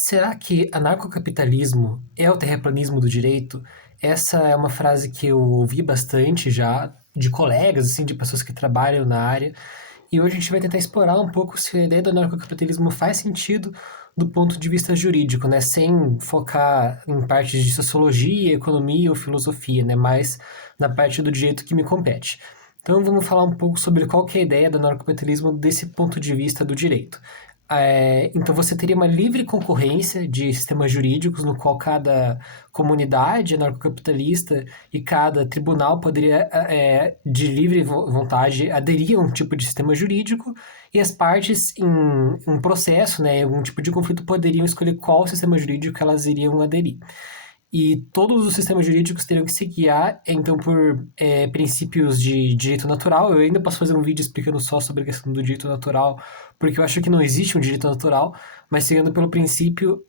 Será que anarcocapitalismo é o terraplanismo do direito? Essa é uma frase que eu ouvi bastante já de colegas, assim, de pessoas que trabalham na área. E hoje a gente vai tentar explorar um pouco se a ideia do anarcocapitalismo faz sentido do ponto de vista jurídico, né? Sem focar em partes de sociologia, economia ou filosofia, né? Mais na parte do direito que me compete. Então vamos falar um pouco sobre qual que é a ideia do anarcocapitalismo desse ponto de vista do direito. Então você teria uma livre concorrência de sistemas jurídicos no qual cada comunidade anarcocapitalista e cada tribunal poderia, de livre vontade, aderir a um tipo de sistema jurídico e as partes em um processo, né, um tipo de conflito, poderiam escolher qual sistema jurídico elas iriam aderir. E todos os sistemas jurídicos teriam que se guiar, então, por princípios de direito natural. Eu ainda posso fazer um vídeo explicando só sobre a questão do direito natural, porque eu acho que não existe um direito natural, mas seguindo pelo princípio,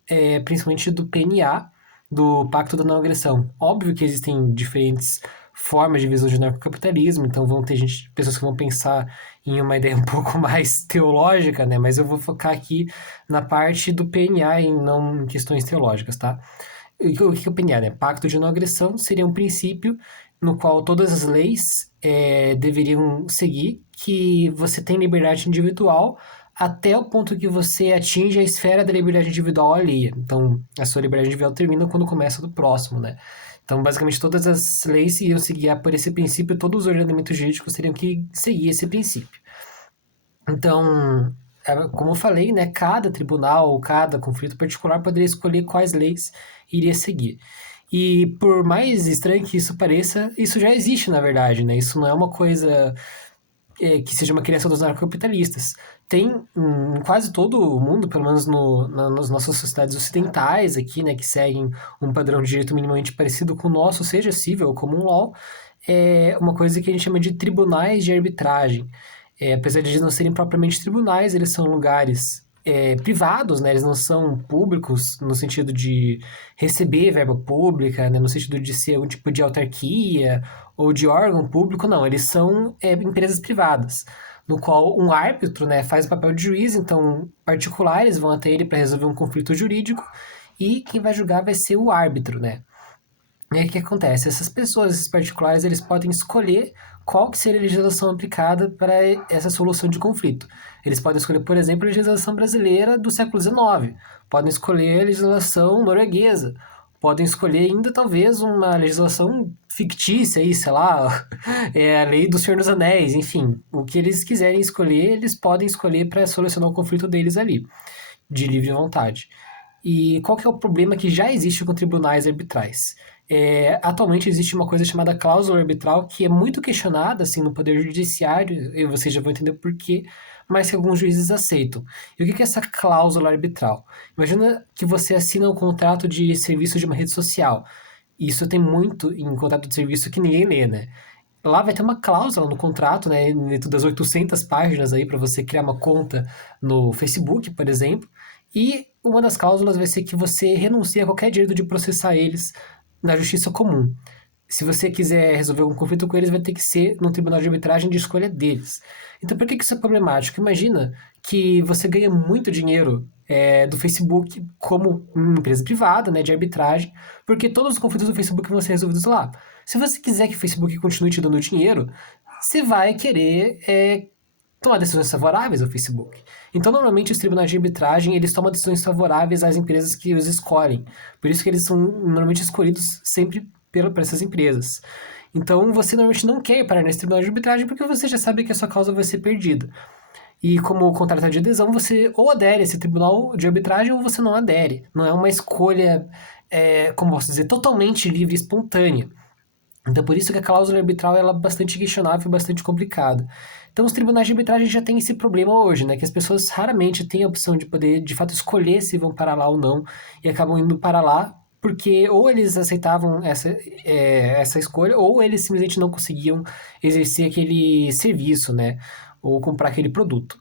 principalmente do PNA, do Pacto da Não Agressão. Óbvio que existem diferentes formas de visão de narcocapitalismo, então vão ter pessoas que vão pensar em uma ideia um pouco mais teológica, né? Mas eu vou focar aqui na parte do PNA e não em questões teológicas, tá? O que é o PNA, né? Pacto de Não Agressão seria um princípio no qual todas as leis deveriam seguir, que você tem liberdade individual até o ponto que você atinge a esfera da liberdade individual alheia. Então, a sua liberdade individual termina quando começa a do próximo, né? Então, basicamente, todas as leis iam se guiar por esse princípio, todos os ordenamentos jurídicos teriam que seguir esse princípio. Então, como eu falei, né, cada tribunal, cada conflito particular poderia escolher quais leis iria seguir. E por mais estranho que isso pareça, isso já existe, na verdade, né? Isso não é uma coisa que seja uma criação dos narcocapitalistas. Tem em quase todo o mundo, pelo menos nas nossas sociedades ocidentais aqui, né, que seguem um padrão de direito minimamente parecido com o nosso, seja civil ou common law, é uma coisa que a gente chama de tribunais de arbitragem. Apesar de eles não serem propriamente tribunais, eles são lugares privados, né? Eles não são públicos no sentido de receber verba pública, né? No sentido de ser um tipo de autarquia ou de órgão público, não. Eles são empresas privadas, no qual um árbitro, né, faz o papel de juiz, então particulares vão até ele para resolver um conflito jurídico e quem vai julgar vai ser o árbitro, né? E aí o que acontece? Essas pessoas, esses particulares, eles podem escolher qual que seria a legislação aplicada para essa solução de conflito. Eles podem escolher, por exemplo, a legislação brasileira do século XIX, podem escolher a legislação norueguesa, podem escolher ainda talvez uma legislação fictícia aí, sei lá, a lei do Senhor dos Anéis, enfim, o que eles quiserem escolher, eles podem escolher para solucionar o conflito deles ali, de livre vontade. E qual que é o problema que já existe com tribunais arbitrais? Atualmente existe uma coisa chamada cláusula arbitral que é muito questionada assim, no Poder Judiciário, e vocês já vão entender o porquê, mas que alguns juízes aceitam. E o que é essa cláusula arbitral? Imagina que você assina um contrato de serviço de uma rede social. Isso tem muito em contrato de serviço que ninguém lê, né? Lá vai ter uma cláusula no contrato, né, dentro das 800 páginas aí para você criar uma conta no Facebook, por exemplo, e uma das cláusulas vai ser que você renuncia a qualquer direito de processar eles na justiça comum. Se você quiser resolver algum conflito com eles, vai ter que ser no tribunal de arbitragem de escolha deles. Então, por que isso é problemático? Imagina que você ganha muito dinheiro do Facebook como uma empresa privada, né, de arbitragem, porque todos os conflitos do Facebook vão ser resolvidos lá. Se você quiser que o Facebook continue te dando dinheiro, você vai querer tomar decisões favoráveis ao Facebook. Então, normalmente, os tribunais de arbitragem, eles tomam decisões favoráveis às empresas que os escolhem. Por isso que eles são normalmente escolhidos sempre por essas empresas. Então, você normalmente não quer parar nesse tribunal de arbitragem porque você já sabe que a sua causa vai ser perdida. E como o contrato é de adesão, você ou adere a esse tribunal de arbitragem ou você não adere. Não é uma escolha, como posso dizer, totalmente livre e espontânea. Então, por isso que a cláusula arbitral ela é bastante questionável e bastante complicada. Então, os tribunais de arbitragem já têm esse problema hoje, né? Que as pessoas raramente têm a opção de poder, de fato, escolher se vão parar lá ou não, e acabam indo para lá porque ou eles aceitavam essa escolha, ou eles simplesmente não conseguiam exercer aquele serviço, né? Ou comprar aquele produto.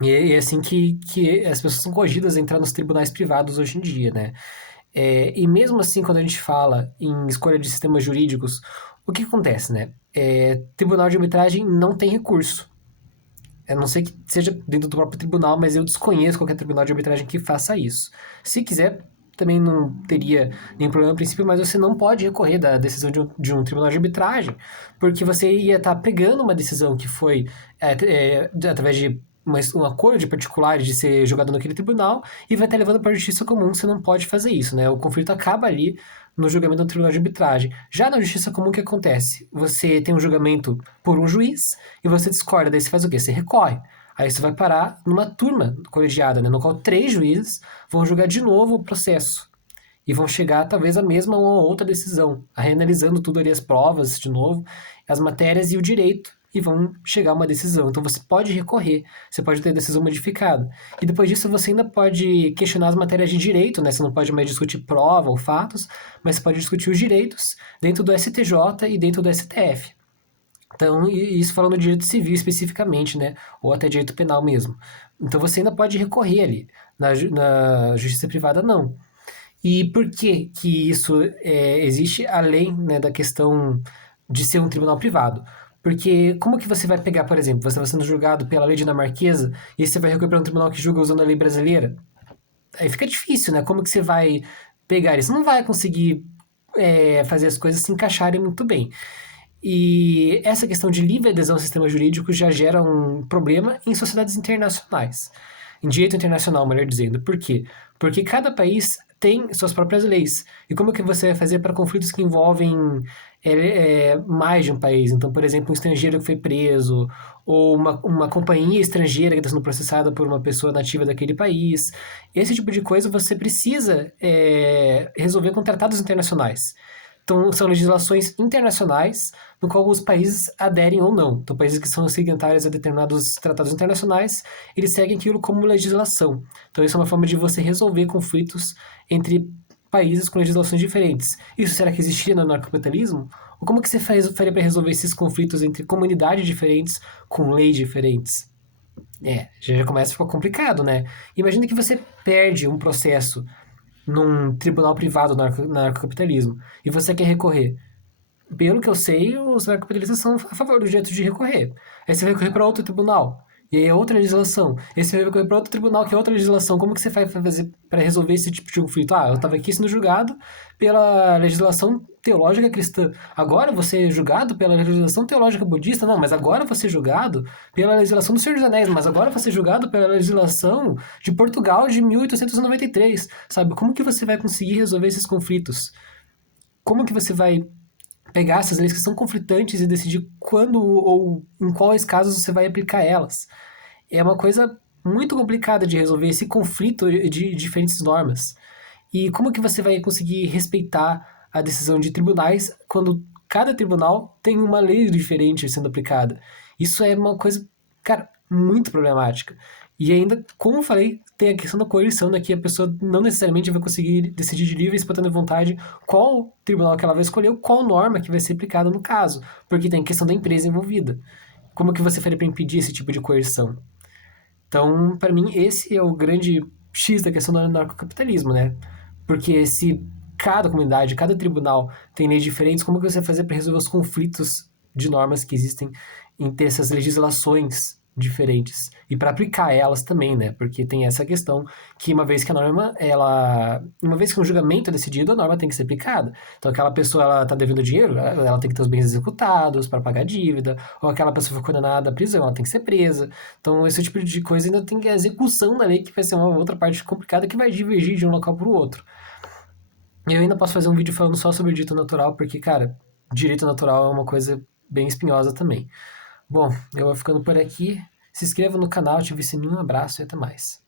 E é assim que as pessoas são coagidas a entrar nos tribunais privados hoje em dia, né? E mesmo assim, quando a gente fala em escolha de sistemas jurídicos, o que acontece, né? Tribunal de arbitragem não tem recurso. A não ser que seja dentro do próprio tribunal, mas eu desconheço qualquer tribunal de arbitragem que faça isso. Se quiser, também não teria nenhum problema a princípio, mas você não pode recorrer da decisão de um tribunal de arbitragem, porque você ia estar pegando uma decisão que foi através de um acordo de particulares de ser julgado naquele tribunal e vai estar levando para a justiça comum, você não pode fazer isso, né? O conflito acaba ali no julgamento do tribunal de arbitragem. Já na justiça comum, o que acontece? Você tem um julgamento por um juiz e você discorda, daí você faz o quê? Você recorre. Aí você vai parar numa turma colegiada, né, no qual 3 juízes vão julgar de novo o processo. E vão chegar talvez à mesma ou outra decisão, reanalisando tudo ali, as provas de novo, as matérias e o direito, e vão chegar a uma decisão. Então você pode recorrer, você pode ter a decisão modificada. E depois disso você ainda pode questionar as matérias de direito, né? Você não pode mais discutir prova ou fatos, mas você pode discutir os direitos dentro do STJ e dentro do STF. Então, isso falando de direito civil especificamente, né? Ou até direito penal mesmo. Então você ainda pode recorrer ali. Na justiça privada, não. E por que que isso existe além, né, da questão de ser um tribunal privado? Porque como que você vai pegar, por exemplo, você está sendo julgado pela lei dinamarquesa e você vai recorrer para um tribunal que julga usando a lei brasileira? Aí fica difícil, né? Como que você vai pegar isso? Não vai conseguir fazer as coisas se encaixarem muito bem. E essa questão de livre adesão ao sistema jurídico já gera um problema em sociedades internacionais. Em direito internacional, melhor dizendo. Por quê? Porque cada país tem suas próprias leis. E como que você vai fazer para conflitos que envolvem mais de um país? Então, por exemplo, um estrangeiro que foi preso, ou uma companhia estrangeira que está sendo processada por uma pessoa nativa daquele país. Esse tipo de coisa você precisa resolver com tratados internacionais. Então, são legislações internacionais no qual os países aderem ou não. Então, países que são signatários a determinados tratados internacionais, eles seguem aquilo como legislação. Então, isso é uma forma de você resolver conflitos entre países com legislações diferentes. Isso será que existiria no anarcocapitalismo? Ou como que você faria para resolver esses conflitos entre comunidades diferentes com leis diferentes? Já começa a ficar complicado, né? Imagina que você perde um processo num tribunal privado no anarcocapitalismo e você quer recorrer. Pelo que eu sei, os anarcocapitalistas são a favor do direito de recorrer. Aí você vai recorrer para outro tribunal. E aí é outra legislação. Aí você vai recorrer para outro tribunal, que é outra legislação. Como que você vai fazer para resolver esse tipo de conflito? Ah, eu estava aqui sendo julgado pela legislação teológica cristã. Agora você é julgado pela legislação teológica budista? Não, mas agora você é julgado pela legislação do Senhor dos Anéis. Mas agora você é julgado pela legislação de Portugal de 1893. Sabe? Como que você vai conseguir resolver esses conflitos? Como que você vai pegar essas leis que são conflitantes e decidir quando ou em quais casos você vai aplicar elas? É uma coisa muito complicada de resolver esse conflito de diferentes normas. E como que você vai conseguir respeitar a decisão de tribunais quando cada tribunal tem uma lei diferente sendo aplicada? Isso é uma coisa, cara, muito problemática. E ainda, como eu falei, tem a questão da coerção, né, que a pessoa não necessariamente vai conseguir decidir de livre e espontânea vontade qual tribunal que ela vai escolher, qual norma que vai ser aplicada no caso, porque tem a questão da empresa envolvida. Como que você faria para impedir esse tipo de coerção? Então, para mim, esse é o grande X da questão do anarcocapitalismo, né? Porque se cada comunidade, cada tribunal tem leis diferentes, como que você vai fazer para resolver os conflitos de normas que existem em ter essas legislações diferentes e para aplicar elas também, né? Porque tem essa questão que uma vez que a norma, uma vez que um julgamento é decidido, a norma tem que ser aplicada. Então aquela pessoa ela tá devendo dinheiro, ela tem que ter os bens executados para pagar a dívida, ou aquela pessoa foi condenada à prisão, ela tem que ser presa. Então esse tipo de coisa ainda tem que a execução da lei que vai ser uma outra parte complicada que vai divergir de um local para o outro. E eu ainda posso fazer um vídeo falando só sobre direito natural, porque, cara, direito natural é uma coisa bem espinhosa também. Bom, eu vou ficando por aqui. Se inscreva no canal, ative o sininho, um abraço e até mais.